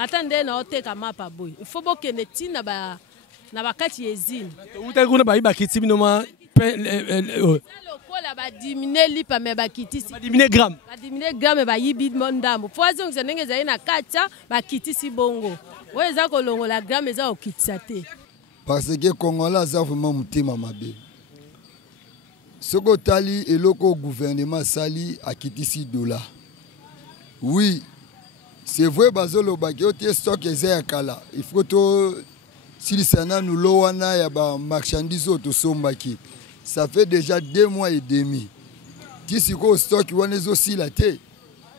Attendez, na oteka mapa boy. Il faut que neti na ba kati yezine. Uta kuna ba iba kiti binoma lokola ba diminuer lipa me ba kiti si. Ba diminuer gramme. Ba diminuer gramme ba yibi mondambo. Poison zenenge za na kacha ba kiti si bongo. Weza ko longola gramme za okitisa te. Parce que Congolais ça vraiment mutima mabe. Soko tali eloko gouvernement sali a kitisi $. Oui. C'est vrai, Bazolo Bagiote, stock et kala. Il faut que si ça nous loana ya ba marchandise auto sombaki. Ça fait déjà 2 mois et demi. Si ko stock wana aussi la té.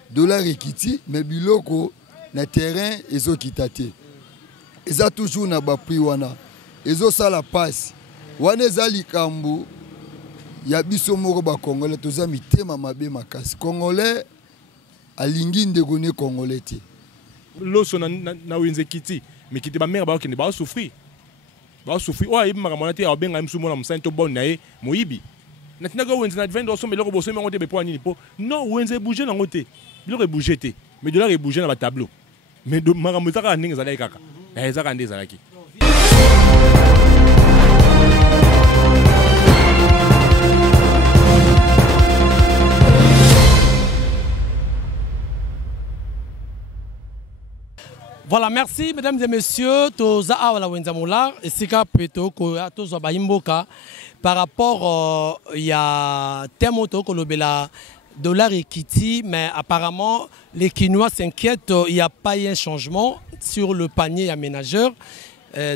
Dollar ekiti, mais biloko na terrain ezo kitate. Eza toujours na ba prix wana. Ezo sala passe. Wana ezali kambu ya biso moko ba Congolais toza mitema mabe makasi. Congolais alingi ndegone Congolais te. Loso na wenze kiti mais kiti ba mère ba okende ba souffrir. Ba souffrir. O ayibi makamona te abenga msumo na msanto bon na ye moyibi. Na tina go wenze na vendo so meloko boso me ngote be po nini po. Non wenze bouger na ngote. Biloko bouger te. Mais dollar e bouger na ba tableau. Mais do makamota ka ndenge zala kaka. Ezaka ndenge zala ki. Voilà, merci mesdames et messieurs. Toza awala wenzamula esika peto ko toza baimboka par rapport il y a tellement to ko lobela dollar et kiti, mais apparemment les Kinois s'inquiètent, il n'y a pas eu un changement sur le panier aménageur.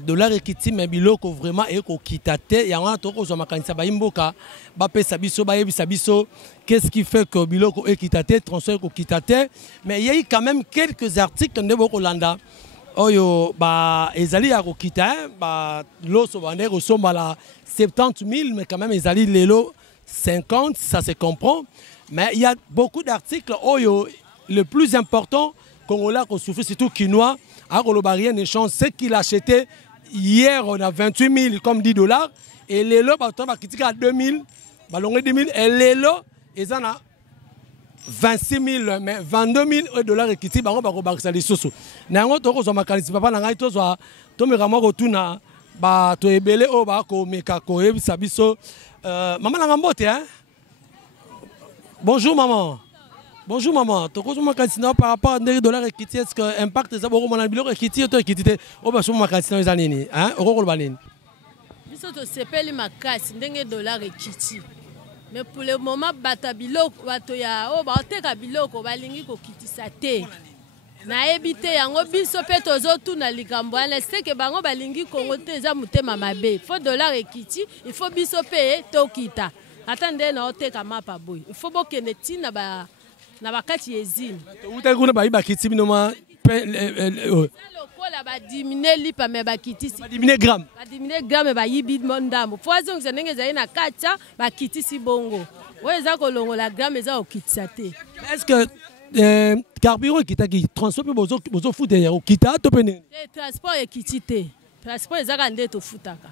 Dollar et kiti mais biloko vraiment et ko kitate ya wana to ko zo makanisa baimboka ba pesa biso ba yebisa biso qu'est-ce qui fait que biloko et kitate transfert ko kitate, mais il y a eu quand même quelques articles de boko landa oyo ba ezali ya ko kita ba loso bande ko somba la 70 000 mais quand même ezali lelo 50, ça se comprend, mais il y a beaucoup d'articles oyo le plus important Congolais ko souffre surtout Kinois. Rien ne change. Ce qu'il a acheté hier, on a 28 000 comme $10. Et les lots, on a critiqué à 2 000, $2 000. Et les lots, ils en ont 26 000, mais 22 000 $ et critiqué, on va rebarrer les sous. Nango toko zo makalisi papa nangai to zo to me ramo rotuna ba to ebele o ba ko meka ko ebisa biso maman nangambote hein. Bonjour maman. Bonjour maman, par rapport à $, est-ce que impact ça beaucoup mon biloko ekiti to ekiti o ba so makasino ezanini hein okoko banini biso to sepeli makasi ndenge dollar ekiti mais pour le moment bata biloko bato ya o ba oteka biloko balingi ko kitisa te na ebite yango biso pe tozo tuna likambo ana c'est que bango balingi Kongo te za mutema mabe faut dollar ekiti il faut biso pe to kita attendez na oteka mapa boy il faut bokene tina ba na bakati yezine uta kuna ba iba kiti binoma lokola ba diminuer lipa me ba kiti si ba diminuer gramme ba yibi mondambo poison zenenge za na kacha ba kiti si bongo weza ko longola gramme za okitisa te. Est-ce que carburant kitaki transport bozo futa ya okita to pene transport ekiti te transport ezaka nde to futaka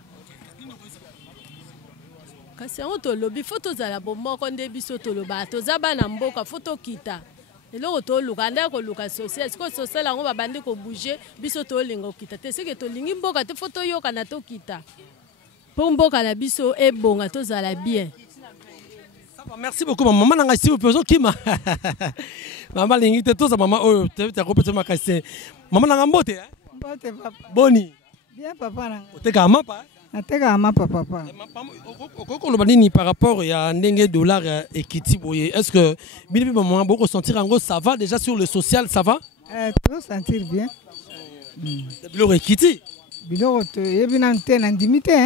kasi on to lobi photo za la bomoko nde biso to loba to za bana mboka photo kita eloko to luka nda ko luka social ko social ngo babandi ko bouger biso to lingo kita te seke to lingi mboka te photo yo kana to kita po mboka na biso e bonga to za la bien. Merci beaucoup maman nanga si vous pouvez kima maman lingi te to za maman oyo te ko pete makase maman nanga mbote hein mbote papa boni bien papa nanga oteka mapa nateka mapa papa okoko loba nini par rapport ya ndenge dollar ekiti boye est-ce que bini maman beaucoup sentir en gros ça va déjà sur le social ça va tu veux sentir bien biloko ekiti biloko to yebina nte na ndimite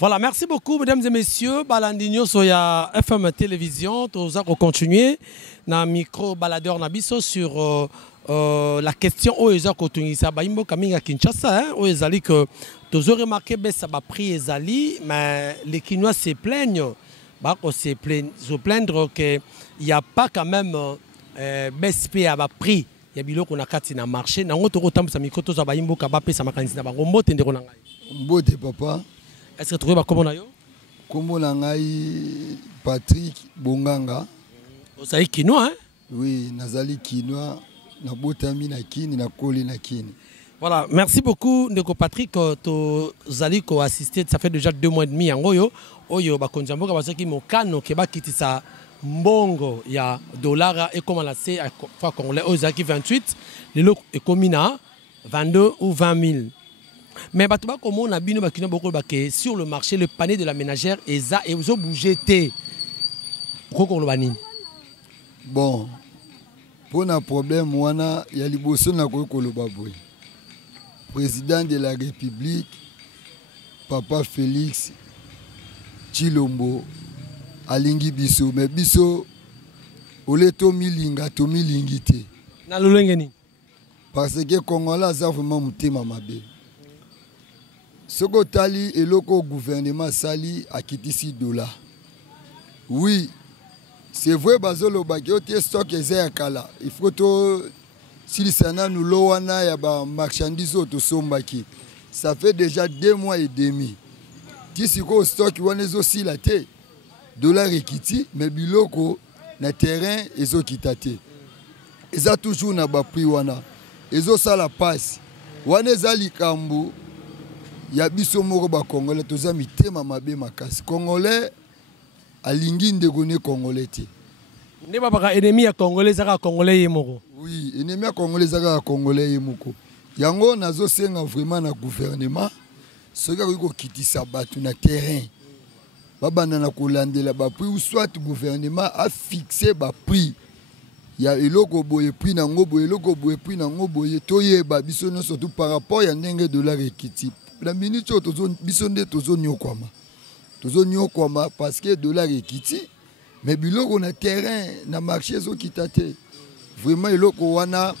Voilà, merci beaucoup, mesdames et messieurs. Balandinho Soya FM Télévision. Nous allons continuer dans le micro baladeur Nabiso sur la question où ils ont continué. Ça va être Kaminga Kinshasa. Où ils ont dit que nous avons remarqué que ça va prix Ezali, mais les Kinois se plaignent. Se plaindre qu'il n'y a pas quand même BSP à prix. Il y a des gens qui ont dans le marché. Nous avons dit micro tous va être ça papa. Est-ce que tu trouves comment nayo? Comment nangai Patrick Bonganga. Osai Kinois hein? Oui, nazali Kinois, na botami na kini na koli na kini. Voilà, merci beaucoup Ndeko Patrick to zali ko assister, ça fait déjà 2 mois et demi yango oyo ba konjamboka basaki mokano ke ba kitisa mbongo ya dollar et comment la c'est à fois congolais ozaki 28, le lot est commis na 22 ou 20 000. Mais comme on a bien sur le marché, le panier de la ménagère et ils ont bougé. Bon, pour un problème, il y a le président de la République, Papa Félix Chilombo, Alingi Biso, mais Biso, ole Tomi Linga, Tomi Lingite. Parce que Congolais, ça vraiment mutema mabe. Soko tali et le gouvernement sali a quitté $6. Oui, c'est vrai, Bazolo Bagiote stock est kala. Il faut que si ça nous loana ya ba marchandises auto sombaki. Ça fait déjà 2 mois et demi. Si ko stock wana aussi la té dollar ekiti mais biloko na terrain ezo kitate. Eza toujours na ba prix wana. Ezo sala passe. Wana ezali kambu. Ya biso moko ba Congolais toza mitema mabe makasi. Congolais alingi ndegone Congolais te. Ne ba ennemi ya Congolais zaka Congolais yemoko. Oui, ennemi ya Congolais zaka Congolais yemoko. Yango nazo senga vraiment na gouvernement soka ko kitisa batu na terrain. Babana na kolandela ba prix ou soit gouvernement a fixé ba prix. Ya eloko boye prix na ngobo eloko boye prix na ngobo toyeba biso no surtout par rapport ya ndenge dollar ekiti. La minute tozo bisonde tozo nyokwama parce que dollar ekiti mais biloko na terrain na marché zo kitate vraiment eloko wana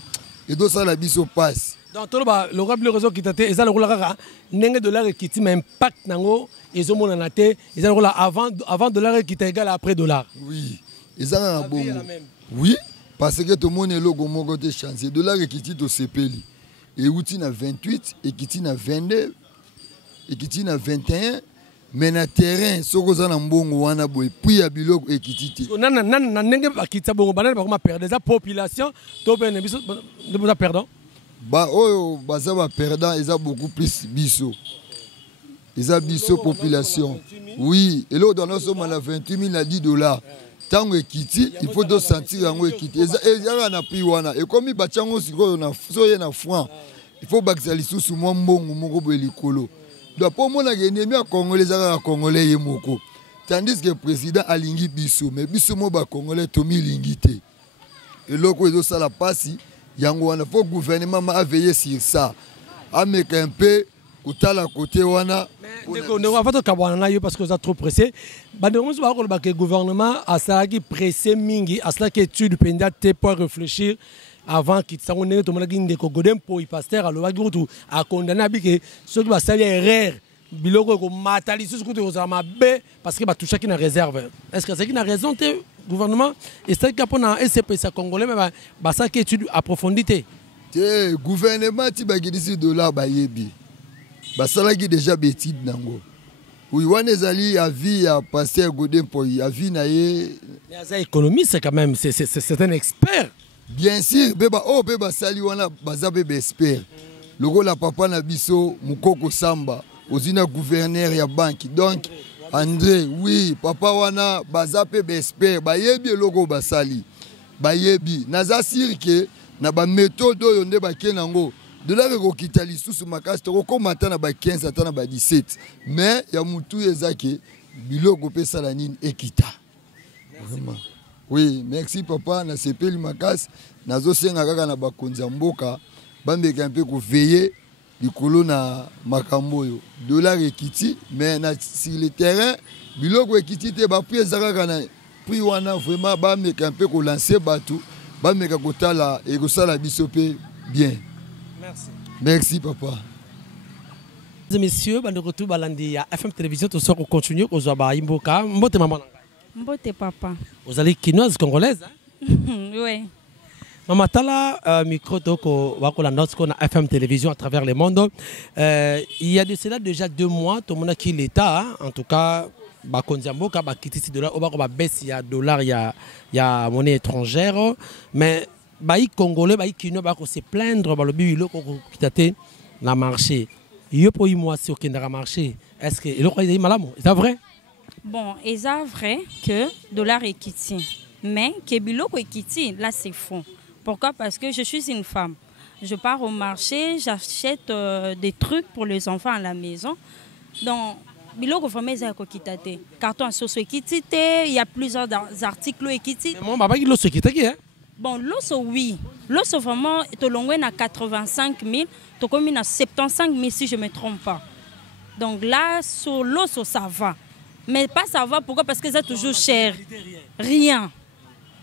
edo sala biso passe donc tout le rablo réseau kitate eza lokola kaka ndenge dollar ekiti mais impact nango ezo mona na te eza lokola avant dollar ekiti égal après dollar. Oui eza na bongo oui parce que tout monde eloko moko te chance dollar ekiti to sepeli et outi na 28 ekiti na 22 ekiti na 21 mais na terrain soko za na mbongo wana boy puis ya biloko ekiti te na ndenge bakitsa bongo banana bakoma perdre des population to bene biso de perdant ba oyo baza ba perdant eza beaucoup plus biso eza biso population oui et là dans nos sommes à 28 000 à $10 tango ekiti il faut de sentir yango ekiti eza na prix wana et comme bachango siko na soye na franc il faut bakisa lisusu mwa mbongo moko boye likolo. Pour moi, ennemi à Congolais à Congolais yemoko. Tandis que le président alingi biso, mais biso mo ba Congolais tomi lingité. Et loko ezo sala pasi, yango wana faut gouvernement a veiller sur ça. Avec un peu kutala côté wana. Mais on va pas kabwana na yo parce que vous êtes trop pressé. Ba de musu ba ko ba que gouvernement a ça qui pressé mingi, a cela que étude pendia te pour réfléchir. Avant qu'il s'en ait tout le monde ko godem pour y pasteur à l'ouagoutou à condamner que ceux qui va salir erreur biloko ko matali sous côté aux amabe parce que ba tout chacun a réserve. Est-ce que c'est qui a raison te gouvernement et c'est qu'il na SCP ça congolais mais ba ça qui étude approfondité. Te gouvernement ti ba gidisi dollar ba yebi. Ba sala qui déjà bétide nango. Oui, wana ezali avis ya pasteur godem pour y avis na ye. Mais ça économiste quand même c'est un expert. Bien sûr, beba sali wana baza beba expert. Logo la papa na biso mukoko samba, ozina gouverneur ya banque. Donc André, oui, papa wana baza beba expert, ba yebi logo basali. Ba yebi naza sirke na ba méthode oyo nde ba kenango. De la ko kitali susu makasi to ko mata na ba 15 ata na ba 17. Mais ya mutu ezake biloko pesa la nini ekita. Vraiment. Oui, merci papa, na sepeli makas, nazo senga kaka na bakonzi mboka, bambeka un peu ko veiller likolo na makambo yo dollar ekiti mais na sur le terrain biloko ekiti te ba prix ezaka na prix wana vraiment ba meka un peu ko lancer batou ba meka kotala et ko sala biso pe bien. Merci papa. Mesdames et messieurs, de retour balandi à FM Télévision, tout ça on continue aux Zaba Imboka. Mbote maman. Mbote papa. Vous allez quinoise congolaise hein? Oui. Maman Tala micro toko wako la note qu'on a FM Télévision à travers le monde. Il y a de cela déjà 2 mois, tout le monde a qui l'État, hein? En tout cas, ba konzamboka ba kitisi dollar, au ba baisse il y a dollar, il y a monnaie étrangère, mais baï congolais baï kino ba ko se plaindre ba le bilo ko kitate na marché. Yo pour moi si aucun n'a marché. Est-ce que le croyez malamo? C'est vrai? Bon, c'est vrai que dollar est quitté, mais que bilo ko quitté là c'est faux. Pourquoi? Parce que je suis une femme. Je pars au marché, j'achète des trucs pour les enfants à la maison. Donc bilo ko vraiment ça ko kitate. Carton sauce quitté, il y a plusieurs articles quitté. Mon papa qui le se quitté hein? Bon, l'osso, oui. L'osso, vraiment, est au long à 85 000. Tu commis à 75 000 si je ne me trompe pas. Donc là, sur l'osso, ça va. Mais pas ça va. Pourquoi? Parce que c'est toujours cher. Rien.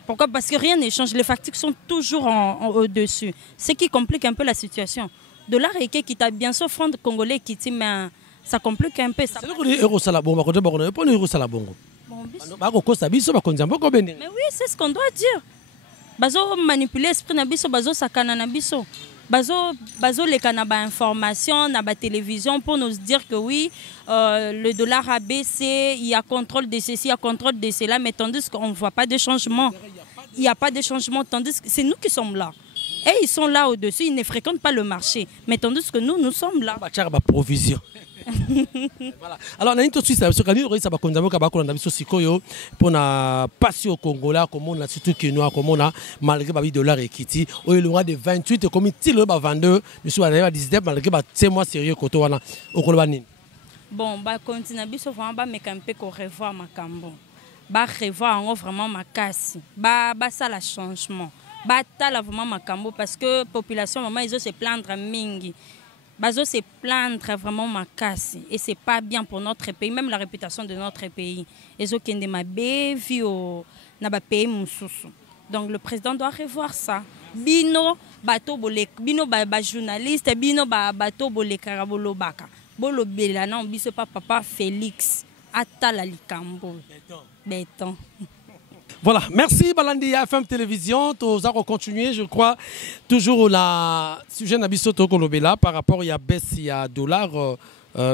Pourquoi? Parce que rien n'échange. Les factures sont toujours au-dessus. Ce qui complique un peu la situation. Dollar et qui t'a bien sûr front congolais qui dit, mais ça complique un peu. C'est le euro salabongo. Pas euro salabongo. Mais oui, c'est ce qu'on doit dire. Bazo manipuler l'esprit na biso, bazo sakana na biso. Bazo les canaba information na ba télévision pour nous dire que oui, le dollar a baissé, il y a contrôle de ceci, il y a contrôle de cela, mais tandis qu'on ne voit pas de changement. Il n'y a pas de changement, tandis que c'est nous qui sommes là. Et ils sont là au-dessus, ils ne fréquentent pas le marché. Mais tandis que nous sommes là. Provision. Voilà. Alors, on a tout de suite, parce que nous avons pour la passion au Congolais, comme on a surtout que nous avons malgré le dollar et Kitty, au lieu de 28, comme il le 22, nous sommes arrivés à 19, malgré le mois sérieux côté au Colombie. Bon, bah continuer, biso vraiment mais quand même revoir ma cambo, bah revoir vraiment ma casse, bah ça la changement, bah t'as vraiment ma cambo parce que population maman ils ont se plaindre à mingi. Bazo se plaindre vraiment ma casse et c'est pas bien pour notre pays, même la réputation de notre pays. Ils ont qu'un de ma vie au na ba pays mususu. Donc le président doit revoir ça. Bino bato bolek, bino ba journaliste, bino ba bato boleka bolo baka. Bolo bela non biso papa Félix atala likambo. Béton. Voilà, merci Balandi FM Télévision. Nous allons continuer, je crois, toujours la sujet Nabisoto Kolobela par rapport à baisse il y a dollar,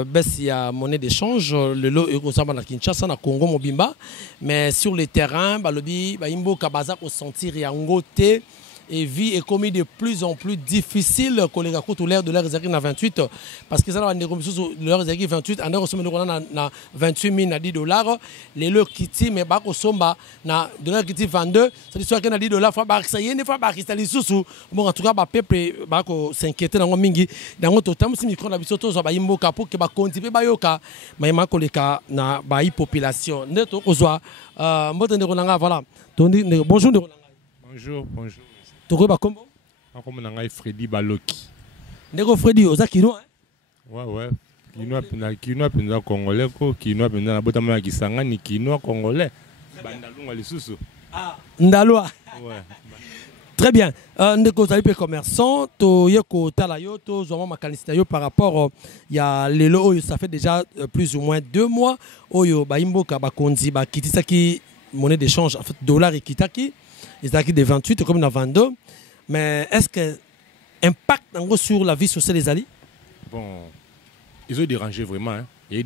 baisse il y a monnaie d'échange, le lot euro na Kinshasa na Congo Mobimba, mais sur les terrains, balobi ba imbo kabaza ko sentir ya ngote et vie est commis de plus en plus difficile que les gars tout l'air de l'air réservé à 28 parce que ça va l'air réservé 28 en heure na 28 000 na 10 $, les leur kiti mais ba ko somba na dollar kiti 22 ça dit soit que na 10 $ fois ba ça y est fois ba cristal sous bon en tout cas ba peuple ba ko s'inquiéter dans mingi dans total si micro na biso to zo ba imbo ka pour que ba continuer ba yoka mais ma ko leka na ba population neto ko zo mbote ndeko nanga voilà bonjour bonjour Toko ba kombo? Comme on a Freddy Baloki. Ndeko Freddy oza kino hein? Ouais. Kino pena congolais ko kino pena na botama kisanga ni kino congolais. Bandalunga lisusu. Ah, ndalwa. Ouais. Très bien. Ndeko za pe commerçant to yeko talayo to zo makanista yo par rapport il y a lelo ça fait déjà plus ou moins 2 mois oyo ba imboka ba konzi ba kitisaki monnaie d'échange en fait dollar et kitaki. Ils ont de 28 comme dans 22. Mais est-ce que impact sur la vie sociale des alliés? Bon, ils ont dérangé vraiment. Hein. Ils ont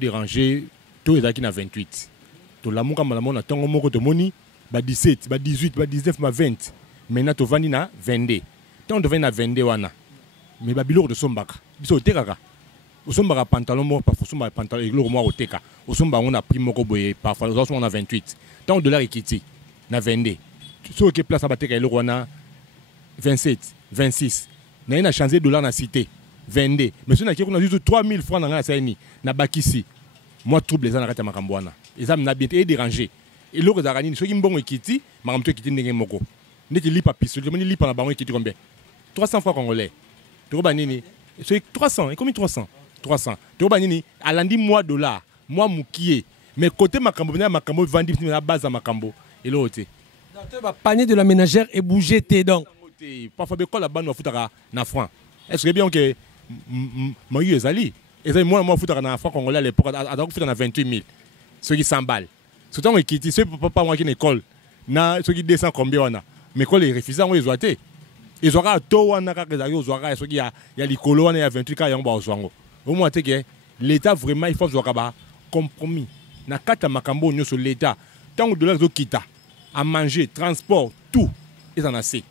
dérangé. Tout est dans 28. Tout l'amour comme l'amour, on a moko de moni, 17, 18, 19, 20. Maintenant, tu vas na 22. Tant de 20 à 22 wana. Mais babilo de sombaka. Biso tekaka. Osombaka pantalon mo parfois sombaka pantalon et le mo oteka. Osomba on a pris moko boye parfois on a 28. Tant de dollar équité. Na 22. Ce qui est place à battre le Rwanda 27, 26. Na a changé dollar na cité 22. Mais si on a juste 3000 francs dans la CNI, na bakisi. Moi trouble les anarata makambwana. Les âmes n'a bien été dérangé. Et l'autre zarani ceux qui mbongo ekiti, maramto ekiti ndenge moko. Ndeki lipa piso, je me lipa na bango ekiti combien? 300 francs congolais. Tobanini. C'est 300, et combien 300? 300. Tobanini, à lundi mois dollar, mois moukié. Mais côté Makambo, Makambo vend la base à Makambo. Et l'autre. Le panier de la ménagère est bougé, donc. Parfois, quand la bande va na franc. Est-ce que bien que moi, Ezali, moi, foutre na franc congolais à l'époque, à 28 000. Ceux qui s'emballent. Surtout, qui ceux pas moi qui école. Na ceux qui descendent combien on a. Mais quand les refusés, on les oité. Ils auront tout, on a ceux qui y a les colons, il y a 28 cas, il y a un au moins, l'État vraiment, il faut avoir compromis. Na kata makambo sur l'État. Tant que de l'autre quitte à manger, transport, tout, ils en ont assez.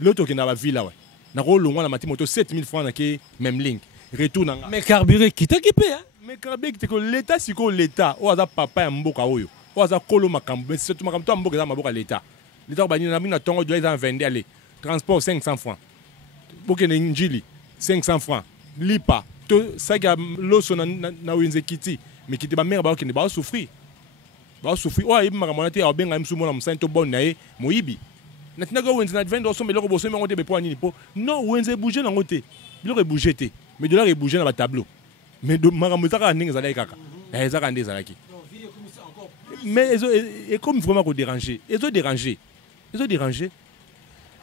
L'autre qui n'a pas vu là, ouais. Na rôle loin la matimoto 7 000 francs na même ligne. Retourne. Mais carburé quitte qui paye, hein? Mais carburé quitte que l'État, c'est que l'État, ou à papa et mboka oyo. Ou à kolo makambo, mais c'est tout makambo, toi mboka maboka l'État. L'État va dire na tongo doit en vendre aller. Transport 500 francs. Boke na njili 500 francs. Lipa, to ça qui a l'osso na winze kiti, mais qui te ba mère ba qui ne ba souffrir. Ba souffrir. Ou ibi makambo na te obenga msumo na msanto bon na e moyibi. Na tina go wenze na vendre so meloko boso mengo te be po nini po. Non, wenze bouger na ngote. Biloko bouger te. Mais dollar e bouger na ba tableau. Mais de makambo ta ka ninga zalaki kaka. Eza ka ndeza zalaki. Mais et comme vraiment ko déranger. Ils ont dérangé. Ils ont dérangé.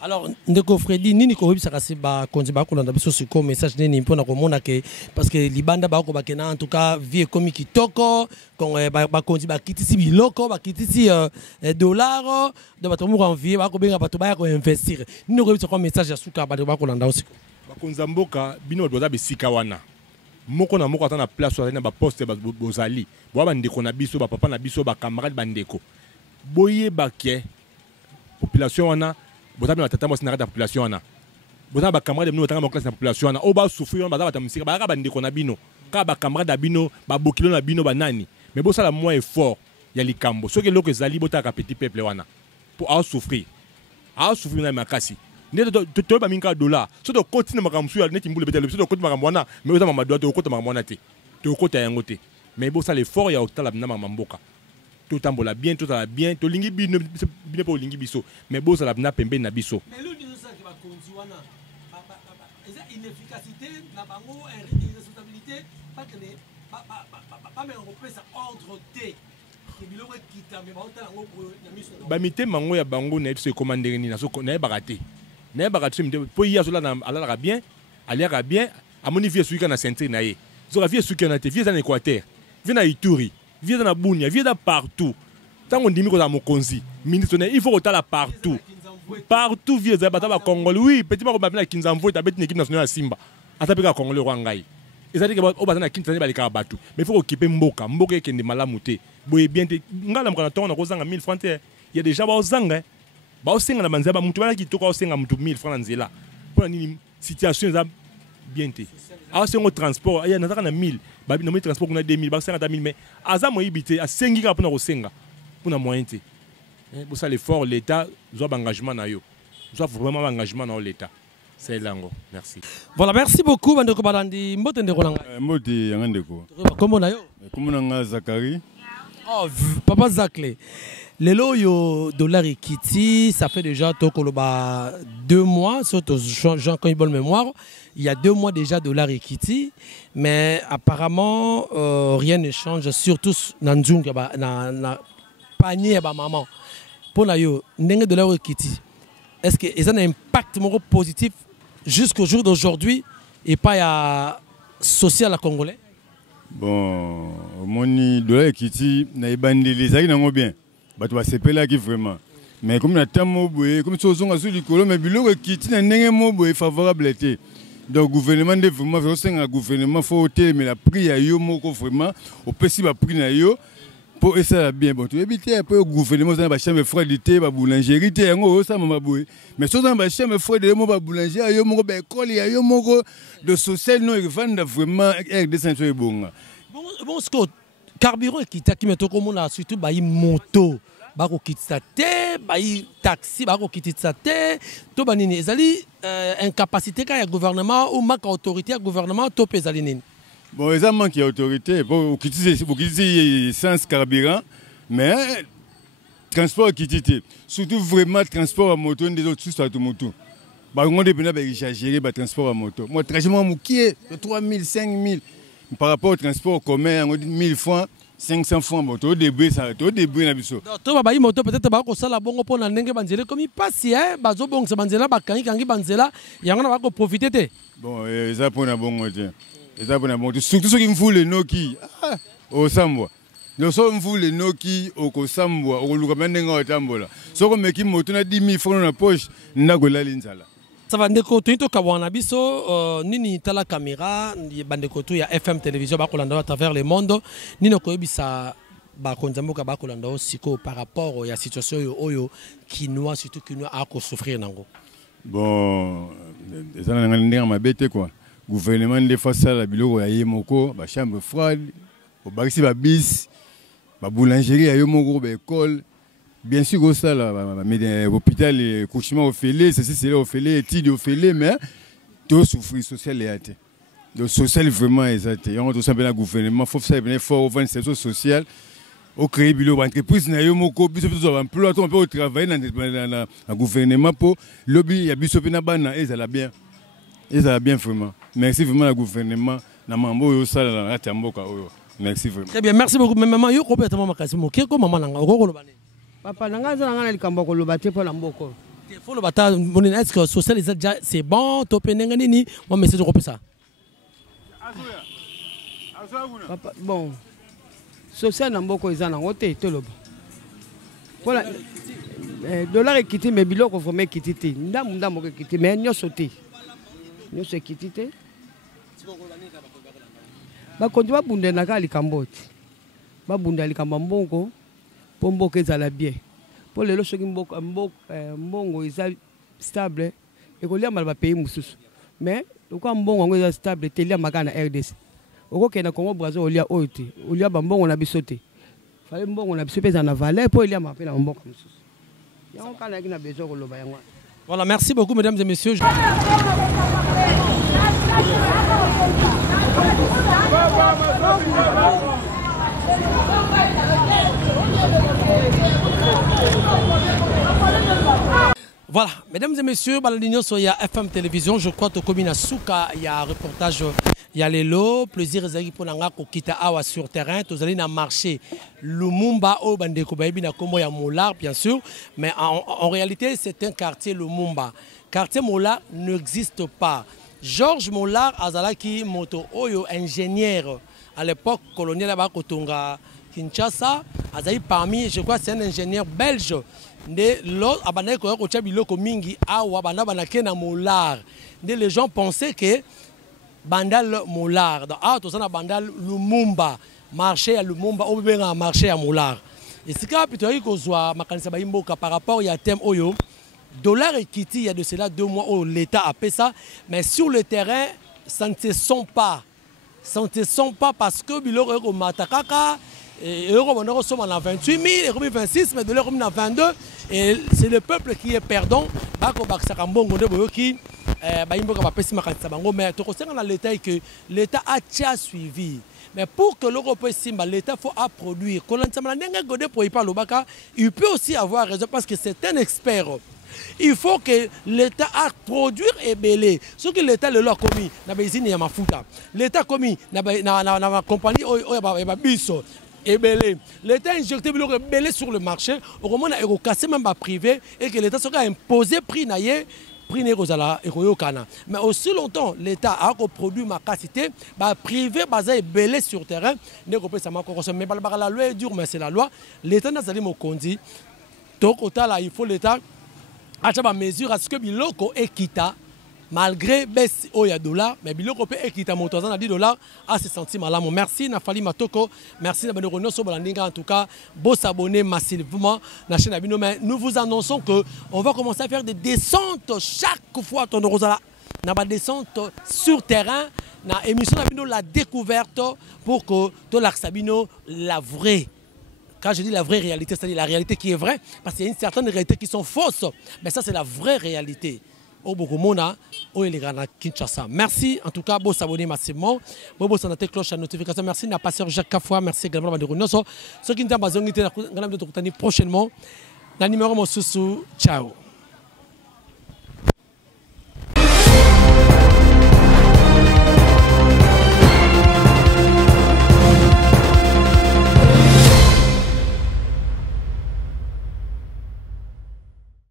Alors, ndeko Freddy, nini ko webisa kasi ba konzi ba kolanda biso siko message nini mpona komona ke parce que libanda ba ko bakena en tout cas vie comme kitoko kon ba konzi ba kitisi biloko ba kitisi dollar de bato mu envier ba ko benga bato ba ko investir. Nini ko webisa ko message ya suka ba kolanda osiko. Ba konza mboka bino doza besika wana. Moko na moko atana place na ba poste ba bozali. Bo ba ndeko na biso ba papa na biso ba camarade ba ndeko. Boye bakie population wana botabe na tata mo sinara da population wana botabe ba camarade bino tanga mo classe na population wana o ba souffrir ba ba tamusika ba ka ndeko na bino ka ba camarade bino ba bokilo na bino ba nani mais bo sala moins effort ya likambo soki loko ezali botaka petit peuple wana pour a souffrir na makasi ne to ba minka dollar so to continue makamsu ya neti mbule betele so to continue makambo wana mais ota mama doit to kota makambo wana te to kota yango te mais bo sala effort ya otala na mamboka tout tambola bien tout ça bien to lingi bino pour lingi biso mais bo ça la na pembe na biso mais lui dit ça que va konzi wana eza inefficacité na bango irresponsabilité pas que pas mais on peut ça ordre T que biloko kita mais ba otala ngo na miso ba mité mango ya bango na se commander ni na so na baraté mité po ya so la na ala bien aliaka bien a moni vie suika na centre na ye zo vie suika na te vie na Équateur vie na Ituri vie dans la Bounia, vie dans partout. Tant qu'on dit que dans mon konzi, ministre, il faut que partout. Partout, vie dans le Congo. Oui, petit peu comme la Kinzamvo, tu as une équipe nationale à Simba. À ta péka Congolais Rwangai. Et ça dit que au bas na Kinzamvo les Karabatu. Mais il faut occuper Mboka, Mboka qui est malamuté. Boye bien, ngala mkana on a kozanga 1000 francs. Il y a déjà ba ozanga. Ba osenga na manzaba mutu bana ki toka osenga mutu 1000 francs nzela. Pour une situation ça bien té. Ah c'est un transport, il y a na 1000. Babi na transport kuna 2000 ba 50 000 mais aza mo yibité a 5 giga pour na kosenga pour na moyen té. Pour ça l'effort l'État doit engagement na yo. Doit vraiment engagement dans l'État. C'est lango. Merci. Voilà, merci beaucoup bandeko balandi mbote ndeko nanga. Mbote yangandeko. Comment na yo? Comment nanga Zakari? Oh, papa Zakle. Lelo yo dollar ekiti, ça fait déjà tokoloba 2 mois, surtout Jean quand il bonne mémoire, il y a 2 mois déjà dollar ekiti, mais apparemment rien ne change, surtout dans Nzunga na panier ba maman. Pour la yo ndenge dollar ekiti. Est-ce que ça a un impact positif jusqu'au jour d'aujourd'hui et pas ya social à congolais? Bon, moni dollar ekiti na ibandi les aïe nango bien. Bato ba sepela ki vraiment. Mais comme na tamo boye, comme so zonga sur likolo mais biloko ekiti na ndenge mo boye favorable été. Donc gouvernement de vraiment faut senga gouvernement faut ôter mais la prix ya yo moko vraiment au pesi ba prix na yo pour essayer bien bon. Tu éviter un peu gouvernement dans ba chambre froidité ba boulangerie té yango ça mama boye. Mais so dans ba chambre froidité mo ba boulangerie yo moko ba école ya yo moko de social non vendre vraiment R200 et bonga. Bon ce que carburant qui t'a qui met au monde surtout ba moto bako kitisa te bayi taxi bako kitisa te to banini ezali incapacité ka ya gouvernement ou manque autorité ya gouvernement to pezali nini. Bon ez manque autorité pour kitisa sans carburant mais transport kitité surtout vraiment transport à moto des autres sous à tout moto bango nde pena bagérer transport à moto. Moi trajet moi mukie de 3000 5000 par rapport au transport commun 1000 francs 500 francs moto débris ça to débris na biso. To ba bayi moto peut-être ba ko sala bongo pona ndenge banzela comme pasi bazo bongo banzela bakangi banzela yango na ba ko profiter te. Bon ça pona bongo te. Ça pona bongo surtout ceux qui me foulent noki au sambwa. Nous sommes vous les noki au kosambwa au luka mendenga otambola. Soko meki moto na 10 000 francs na poche ndagola linzala. Ça va ndeko to kawana biso nini tala caméra bandeko to ya FM télévision ba kolanda à travers le monde nini ko yebisa ba konzamboka ba kolanda siko par rapport ya situation oyo kinois surtout kinois a ko souffrir nango. Bon ça na ndinga mabete quoi. Gouvernement de face à la biloko ya yemoko ba chambre froide au bakisi ba bis ba boulangerie ya yemoko ba école. Bien sûr, au ça, l'hôpital, le couchement au fêlé, c'est au fêlé, études au fêlé, mais tout souffrir social et athée. Le social vraiment est athée. On a tout ça, le gouvernement, il faut faire un effort au secteur social, au créer une entreprise, il y a un emploi, on peut travailler dans le gouvernement pour lobby, il y a des gens qui et ça va bien. Et ça va bien vraiment. Merci vraiment au gouvernement, merci vraiment. Très bien, merci beaucoup. Mais maman, yo complètement makasimo. Qu'est-ce que maman nanga? Papa nanga zanga likambo ko lobate po na mboko. Faut le bata bonne est-ce que social déjà c'est bon to penenga nini moi message ko pesa. Papa bon. Social na mboko ezana ngote to loba. Voilà dollar ekiti mais biloko vraiment ekiti te. Ndamu ko ekiti mais nyoso te. Nyoso ekiti te. Ba kondi ba bunde na ka likambo te. Ba bunda likambo mbongo. Pour mboka ezala bien pour lelo soki mbongo eza stable ekoliamba na bapays mosusu mais lokwa mbongo yango eza stable te eliambaka na RDC okokenda Congo Brazza olia oyo te olia bambongo na biso te fale mbongo na biso mpe eza na valeur mpo eliambaka mpe na mboka mosusu yango kana yaki na besoin koloba yango. Voilà, merci beaucoup mesdames et messieurs. Voilà, mesdames et messieurs, Baladinho Soya FM Télévision, je crois que Komina Souka, il y a un reportage, il y a les lots, plaisir ezali pour nanga ko kita awa sur terrain, tous allez na marché Lumumba au bandeko bayebi na kombo ya Molar bien sûr, mais en réalité c'est un quartier Lumumba. Quartier Molar n'existe pas. Georges Molar azalaki moto oyo ingénieur à l'époque coloniale ba kotonga Kinshasa, azali parmi, je crois c'est un ingénieur belge. Les gens pensaient que Bandal Molar, Bandal Lumumba, marché à Lumumba, ou bien marché à Molar. Et c'est quand par rapport à thème Oyo, dollar et Kitty, il y a de cela 2 mois où l'État a fait ça, mais sur le terrain, ça ne se sent pas. Ça ne se sent pas parce que Biloro Matakaka. Et euro on sommes en 28 000, euro 26, mais de l'euro en 22. Et c'est le peuple qui est perdant. Mais que l'État a déjà suivi. Mais pour que l'Europe simba, l'État faut produire. Il peut aussi avoir raison parce que c'est un expert. Il faut que l'État a produire et belé. Ce que l'État le leur commis, l'État commis, la compagnie biso. L'État a injecté belé sur le marché, au moment où il a cassé même privé et que l'État a imposé prix naïe. Mais aussi longtemps, l'État a produit ma capacité, privé basé belé sur terrain. Mais la loi est dure, mais c'est la loi. L'État n'a pas dit mokondi. Donc il faut l'État a des mesures à ce que biloko ekita malgré baisse au $, mais biloko pe ekita motoza na $, à se sentir malade. Merci Nafali Matoko, merci na benono so balandinga en tout cas, beau s'abonner massivement na chaîne Abino. Mais nous vous annonçons que on va commencer à faire des descentes chaque fois ton rosala na ba descente sur terrain na émission Abino la découverte pour que to l'axabino la vraie. Quand je dis la vraie réalité, c'est-à-dire la réalité qui est vraie, parce qu'il y a une certaine réalité qui sont fausses. Mais ça, c'est la vraie réalité. Au Bogomona, au Eligana Kinshasa. Merci, en tout cas, vous abonnez massivement. Vous avez cloche à notification. Merci, n'a pas Jacques Kafoua. Merci également à Ceux qui nous ont besoin de prochainement. Le numéro Mosusu. Ciao.